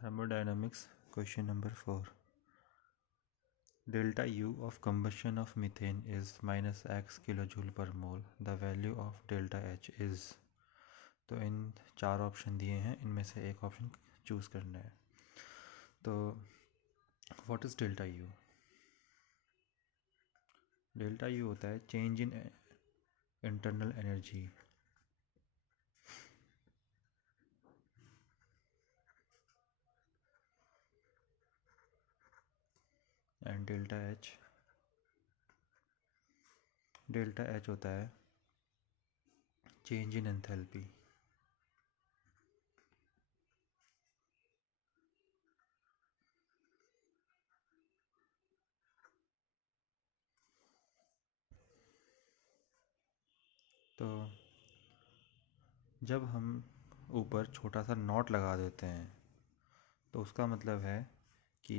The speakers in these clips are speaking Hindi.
Thermodynamics question number 4. Delta U of combustion of methane is minus x kilojoule per mole. The value of delta H is. तो इन 4 ऑप्शन दिए हैं, इनमें से एक ऑप्शन चूज़ करना है. तो what is delta U? Delta U होता है change in internal energy. And delta H होता है चेंज इन एंथैल्पी. तो जब हम ऊपर छोटा सा नॉट लगा देते हैं तो उसका मतलब है कि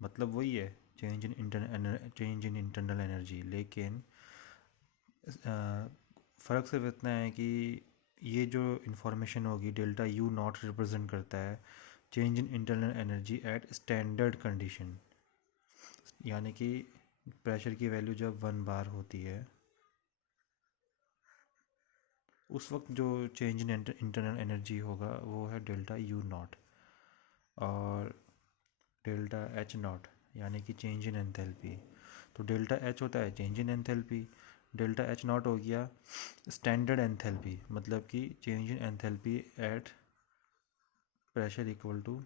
मतलब वही है चेंज इन इंटरनल एनर्जी, लेकिन फ़र्क सिर्फ इतना है कि ये जो इन्फॉर्मेशन होगी डेल्टा यू नॉट रिप्रेजेंट करता है change in internal energy at standard condition. यानी कि प्रेशर की वैल्यू जब 1 बार होती है उस वक्त जो चेंज इन इंटरनल एनर्जी होगा वो है डेल्टा यू नॉट. और डेल्टा एच नॉट यानी कि चेंज इन एंथैल्पी. तो डेल्टा एच होता है change in enthalpy, delta H naught हो गया स्टैंडर्ड एंथैल्पी, मतलब कि change in enthalpy at pressure equal to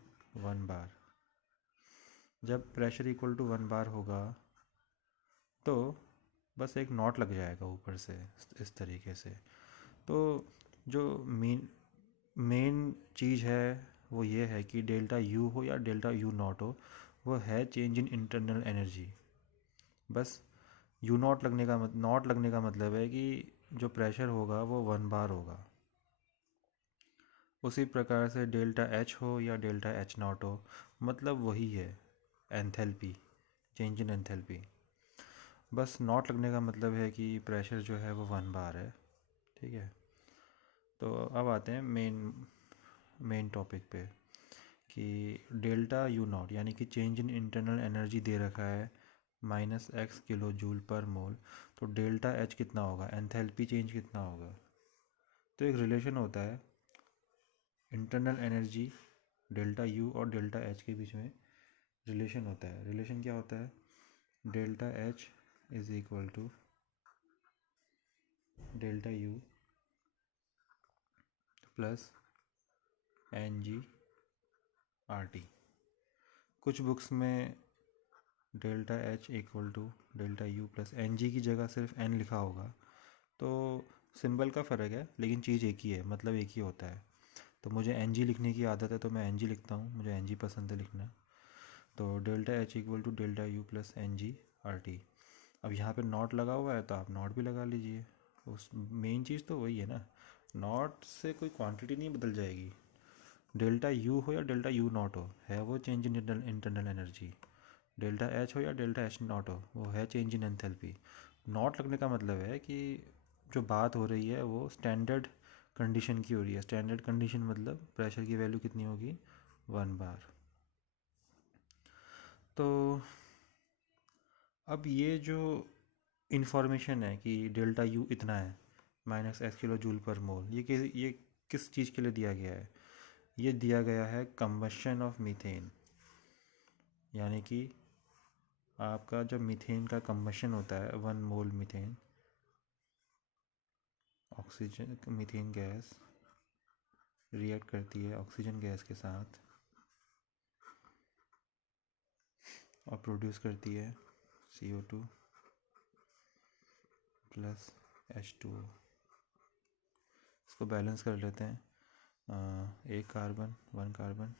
1 bar. जब प्रेशर इक्वल टू 1 बार होगा तो बस एक नॉट लग जाएगा ऊपर से इस तरीके से. तो जो मेन चीज़ है वो ये है कि डेल्टा यू हो या डेल्टा यू नॉट हो, वो है चेंज इन इंटरनल एनर्जी. बस यू नॉट लगने का मतलब है कि जो प्रेशर होगा वो 1 बार होगा. उसी प्रकार से डेल्टा एच हो या डेल्टा एच नॉट हो, मतलब वही है एंथैल्पी, चेंज इन एंथैल्पी. बस नॉट लगने का मतलब है कि प्रेशर जो है वो 1 बार है. ठीक है. तो अब आते हैं मेन टॉपिक पे कि डेल्टा यू नॉट यानी कि चेंज इन इंटरनल एनर्जी दे रखा है माइनस एक्स किलो जूल पर मोल. तो डेल्टा एच कितना होगा, एंथैल्पी चेंज कितना होगा? तो एक रिलेशन होता है इंटरनल एनर्जी डेल्टा यू और डेल्टा एच के बीच में रिलेशन होता है. रिलेशन क्या होता है? Delta H is equal to delta U plus N G R T. कुछ बुक्स में delta H equal to delta U plus N G की जगह सिर्फ एन लिखा होगा. तो सिंबल का फ़र्क है लेकिन चीज़ एक ही है, मतलब एक ही होता है. तो मुझे एन जी लिखने की आदत है तो मैं एन जी लिखता हूँ, मुझे एन जी पसंद है लिखना. तो delta H equal to delta U plus N G R T. अब यहाँ पे नॉट लगा हुआ है तो आप नॉट भी लगा लीजिए. उस मेन चीज़ तो वही है ना, नॉट से कोई क्वांटिटी नहीं बदल जाएगी. डेल्टा यू हो या डेल्टा यू नॉट हो, है वो change in internal energy. Delta H हो या डेल्टा एच नॉट हो, वो है चेंज इन एंथैल्पी. नॉट लगने का मतलब है कि जो बात हो रही है वो स्टैंडर्ड कंडीशन की हो रही है. स्टैंडर्ड कंडीशन मतलब प्रेशर की वैल्यू कितनी होगी, 1 बार. तो अब ये जो इन्फॉर्मेशन है कि डेल्टा यू इतना है माइनस एक्स किलो जूल पर मोल, ये किस चीज़ के लिए दिया गया है? ये दिया गया है कंबशन ऑफ मीथेन. यानी कि आपका जब मीथेन का कंबशन होता है 1 mole methane, oxygen methane gas react करती है ऑक्सीजन गैस के साथ और प्रोड्यूस करती है CO2 प्लस H2O. इसको बैलेंस कर लेते हैं. एक कार्बन 1 कार्बन,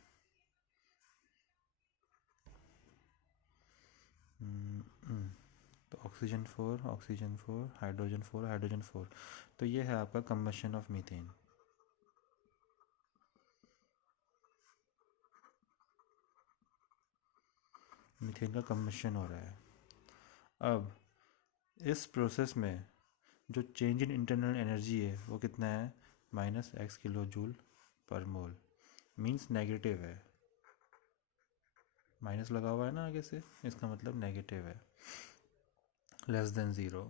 तो ऑक्सीजन 4 ऑक्सीजन 4 हाइड्रोजन 4 हाइड्रोजन 4. तो ये है आपका कंबशन ऑफ मीथेन. मीथेन का कंबशन हो रहा है. अब इस प्रोसेस में जो चेंज इन इंटरनल एनर्जी है वो कितना है, माइनस एक्स किलो जूल पर मोल. मीन्स नेगेटिव है, माइनस लगा हुआ है ना आगे से, इसका मतलब नेगेटिव है, लेस देन ज़ीरो।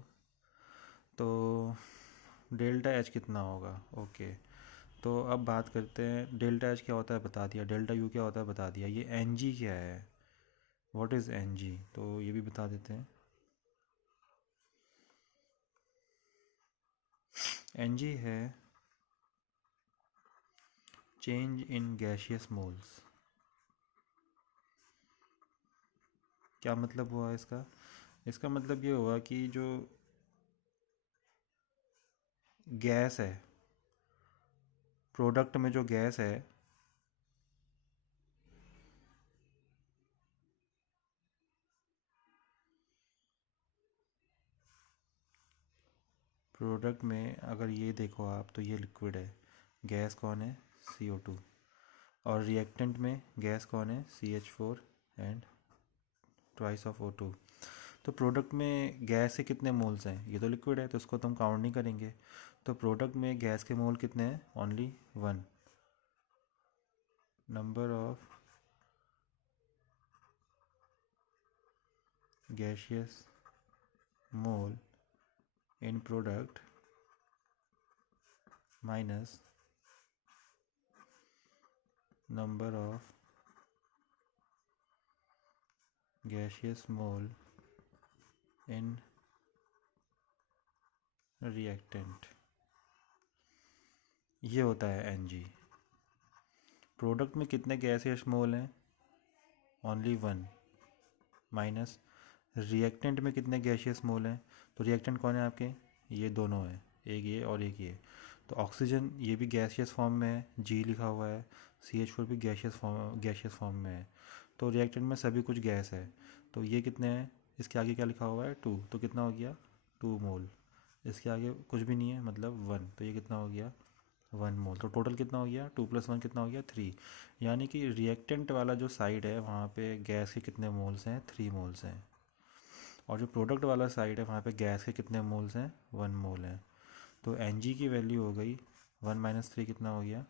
तो डेल्टा एच कितना होगा? ओके, तो अब बात करते हैं डेल्टा एच क्या होता है बता दिया, डेल्टा यू क्या होता है बता दिया, ये एन जी क्या है, व्हाट इज़ एन जी, तो ये भी बता देते हैं। एन जी है चेंज इन गैशियस मोल्स। क्या मतलब हुआ इसका? इसका मतलब ये हुआ कि जो गैस है, प्रोडक्ट में जो गैस है, प्रोडक्ट में अगर ये देखो आप तो ये लिक्विड है, गैस कौन है? CO2। और रिएक्टेंट में गैस कौन है? CH4 and twice of O2। तो प्रोडक्ट में गैस के कितने मोल्स हैं? ये तो लिक्विड है तो उसको तो हम काउंट नहीं करेंगे। तो प्रोडक्ट में गैस के मोल कितने हैं? Only 1। Number of gaseous mole in product minus number of gaseous mole in reactant, ये होता है Ng। प्रोडक्ट में कितने गैसियस मोल हैं? ओनली 1। माइनस रिएक्टेंट में कितने गैसियस मोल हैं? तो रिएक्टेंट कौन है आपके? ये दोनों हैं, एक ये और एक ये। तो ऑक्सीजन ये भी गैसियस फॉर्म में है, G लिखा हुआ है। CH4 भी गैसियस फॉर्म में है। तो रिएक्टेंट में सभी कुछ गैस है। तो ये कितने हैं? इसके आगे क्या लिखा हुआ है? 2। तो कितना हो गया? 2 मोल। इसके आगे कुछ भी नहीं है मतलब 1, तो ये कितना हो गया? 1 मोल। तो टोटल कितना हो गया? 2 + 1 कितना हो गया? 3। यानी कि रिएक्टेंट वाला जो साइड है वहाँ पे गैस के कितने मोल्स हैं? 3 मोल्स हैं। और जो प्रोडक्ट वाला साइड है वहाँ पे गैस के कितने मोल्स हैं? 1 मोल हैं। तो Ng की वैल्यू हो गई 1 - 3 कितना हो गया?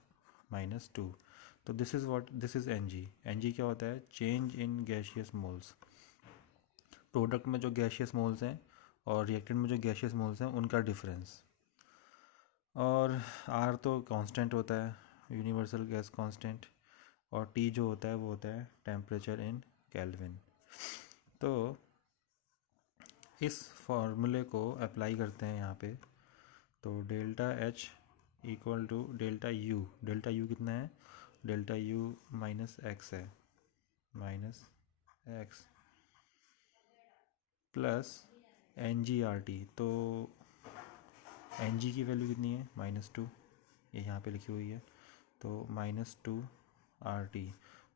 -2। तो दिस इज़ Ng। Ng क्या होता है? चेंज इन गैशियस मोल्स। प्रोडक्ट में जो गैशियस मोल्स हैं और रिएक्टेंट में जो गैशियस मोल्स हैं उनका डिफरेंस। और R तो कांस्टेंट होता है, यूनिवर्सल गैस कांस्टेंट। और T जो होता है वो होता है टेम्परेचर इन केल्विन। तो इस फॉर्मूले को अप्लाई करते हैं यहाँ पे। तो delta H equal to delta U। Delta U कितना है? डेल्टा U -x है, -x प्लस NgRT। तो Ng की वैल्यू कितनी है? -2, ये यहाँ पे लिखी हुई है। तो -2RT।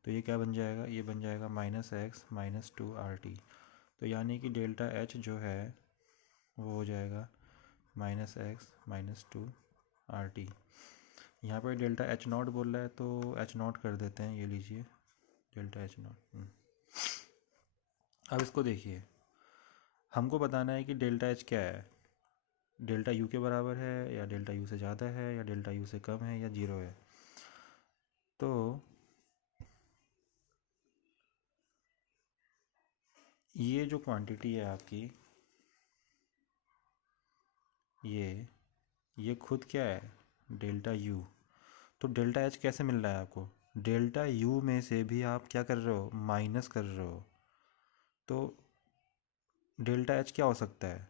तो ये क्या बन जाएगा? ये बन जाएगा -x -2RT। तो यानी कि डेल्टा H जो है वो हो जाएगा -x -2RT। यहाँ पर डेल्टा H0 बोल रहा है तो H0 कर देते हैं, ये लीजिए डेल्टा H0। अब इसको देखिए, हमको बताना है कि डेल्टा H क्या है, डेल्टा U के बराबर है या डेल्टा U से ज़्यादा है या डेल्टा U से कम है या 0 है। तो ये जो क्वांटिटी है आपकी, ये खुद क्या है? Delta U। तो डेल्टा H कैसे मिल रहा है आपको? डेल्टा U में से भी आप क्या कर रहे हो? माइनस कर रहे हो। तो डेल्टा H क्या हो सकता है?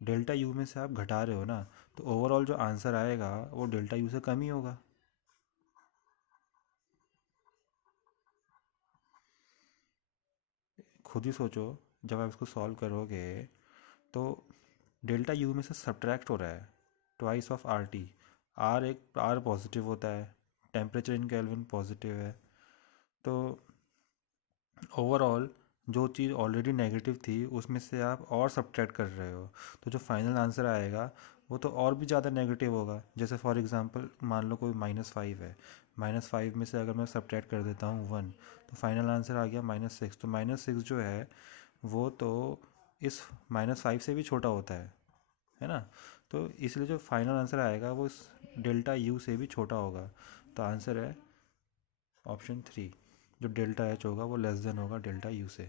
डेल्टा U में से आप घटा रहे हो ना, तो ओवरऑल जो आंसर आएगा वो डेल्टा U से कम ही होगा। खुद ही सोचो, जब आप इसको सॉल्व करोगे तो डेल्टा U में से सब्ट्रैक्ट हो रहा है twice of RT। R positive होता है, टेम्परेचर इन केल्विन पॉजिटिव है। तो ओवरऑल जो चीज़ ऑलरेडी नेगेटिव थी उसमें से आप और सब्ट्रैक्ट कर रहे हो, तो जो फाइनल आंसर आएगा वो तो और भी ज़्यादा नेगेटिव होगा। जैसे फॉर एग्जांपल मान लो कोई -5 है, -5 में से अगर मैं सब्ट्रैक्ट कर देता हूँ 1, तो फाइनल आंसर आ गया -6। तो -6 जो है वो तो इस -5 से भी छोटा होता है ना। तो इसलिए जो फाइनल आंसर आएगा वो इस डेल्टा U से भी छोटा होगा। तो आंसर है ऑप्शन 3, जो डेल्टा एच होगा वो लेस देन होगा डेल्टा यू से।